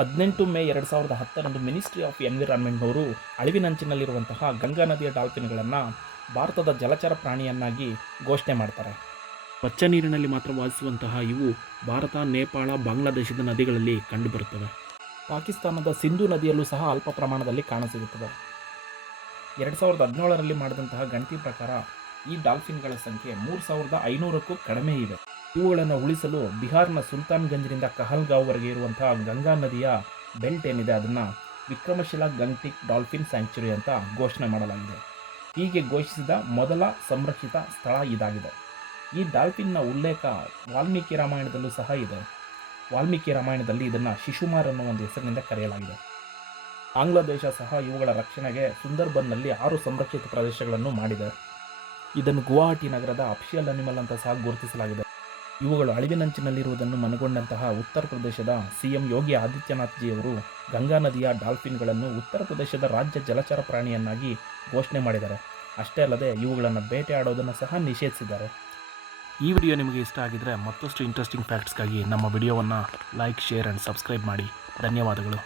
18 May 2010ರಂದು ministry of ಎನ್ವಿರಾನ್ಮೆಂಟ್ನವರು ಅಳಿವಿನಂಚಿನಲ್ಲಿರುವಂತಹ Ganga ನದಿಯ ಡಾಲ್ಫಿನ್ಗಳನ್ನು ಭಾರತದ ಜಲಚರ ಪ್ರಾಣಿಯನ್ನಾಗಿ ಘೋಷಣೆ ಮಾಡ್ತಾರೆ. ಸ್ವಚ್ಛ ನೀರಿನಲ್ಲಿ ಮಾತ್ರ ವಾಸಿಸುವಂತಹ ಇವು ಭಾರತ, ನೇಪಾಳ, ಬಾಂಗ್ಲಾದೇಶದ ನದಿಗಳಲ್ಲಿ ಕಂಡುಬರುತ್ತವೆ. ಪಾಕಿಸ್ತಾನದ ಸಿಂಧೂ ನದಿಯಲ್ಲೂ ಸಹ ಅಲ್ಪ ಪ್ರಮಾಣದಲ್ಲಿ ಕಾಣಸಿಗುತ್ತದೆ. 2017ರಲ್ಲಿ ಮಾಡಿದಂತಹ ಗಣತಿ ಪ್ರಕಾರ ಈ ಡಾಲ್ಫಿನ್ಗಳ ಸಂಖ್ಯೆ 3500ಕ್ಕೂ ಕಡಿಮೆ ಇದೆ. ಇವುಗಳನ್ನು ಉಳಿಸಲು ಬಿಹಾರ್ನ ಸುಲ್ತಾನ್ಗಂಜ್ನಿಂದ ಕಹಲ್ಗಾಂವ್ವರೆಗೆ ಇರುವಂತಹ ಗಂಗಾ ನದಿಯ ಬೆಲ್ಟ್ ಏನಿದೆ ಅದನ್ನು ವಿಕ್ರಮಶಿಲಾ ಗಂಗ್ಟಿಕ್ ಡಾಲ್ಫಿನ್ ಸ್ಯಾಂಕ್ಚುರಿ ಅಂತ ಘೋಷಣೆ ಮಾಡಲಾಗಿದೆ. ಹೀಗೆ ಘೋಷಿಸಿದ ಮೊದಲ ಸಂರಕ್ಷಿತ ಸ್ಥಳ ಇದಾಗಿದೆ. ಈ ಡಾಲ್ಫಿನ್ನ ಉಲ್ಲೇಖ ವಾಲ್ಮೀಕಿ ರಾಮಾಯಣದಲ್ಲೂ ಸಹ ಇದೆ. ವಾಲ್ಮೀಕಿ ರಾಮಾಯಣದಲ್ಲಿ ಇದನ್ನು ಶಿಶುಮಾರ್ ಅನ್ನೋ ಒಂದು ಹೆಸರಿನಿಂದ ಕರೆಯಲಾಗಿದೆ. ಬಾಂಗ್ಲಾದೇಶ ಸಹ ಇವುಗಳ ರಕ್ಷಣೆಗೆ ಸುಂದರ್ಬನ್ನಲ್ಲಿ 6 ಸಂರಕ್ಷಿತ ಪ್ರದೇಶಗಳನ್ನು ಮಾಡಿದೆ. ಇದನ್ನು ಗುವಾಹಟಿ ನಗರದ ಅಫಿಷಿಯಲ್ ಅನಿಮಲ್ ಅಂತ ಸಹ ಗುರುತಿಸಲಾಗಿದೆ. ಇವುಗಳು ಅಳಿವಿನಂಚಿನಲ್ಲಿರುವುದನ್ನು ಮನಗೊಂಡಂತಹ ಉತ್ತರ ಪ್ರದೇಶದ CM ಯೋಗಿ ಆದಿತ್ಯನಾಥ್ ಜಿಯವರು ಗಂಗಾ ನದಿಯ ಡಾಲ್ಫಿನ್ಗಳನ್ನು ಉತ್ತರ ಪ್ರದೇಶದ ರಾಜ್ಯ ಜಲಚರ ಪ್ರಾಣಿಯನ್ನಾಗಿ ಘೋಷಣೆ ಮಾಡಿದ್ದಾರೆ. ಅಷ್ಟೇ ಅಲ್ಲದೆ ಇವುಗಳನ್ನು ಬೇಟೆಯಾಡೋದನ್ನು ಸಹ ನಿಷೇಧಿಸಿದ್ದಾರೆ. ಈ ವಿಡಿಯೋ ನಿಮಗೆ ಇಷ್ಟ ಆಗಿದ್ದರೆ ಮತ್ತಷ್ಟು ಇಂಟ್ರೆಸ್ಟಿಂಗ್ ಫ್ಯಾಕ್ಟ್ಸ್ಗಾಗಿ ನಮ್ಮ ವಿಡಿಯೋವನ್ನು ಲೈಕ್, ಶೇರ್ ಆ್ಯಂಡ್ ಸಬ್ಸ್ಕ್ರೈಬ್ ಮಾಡಿ. ಧನ್ಯವಾದಗಳು.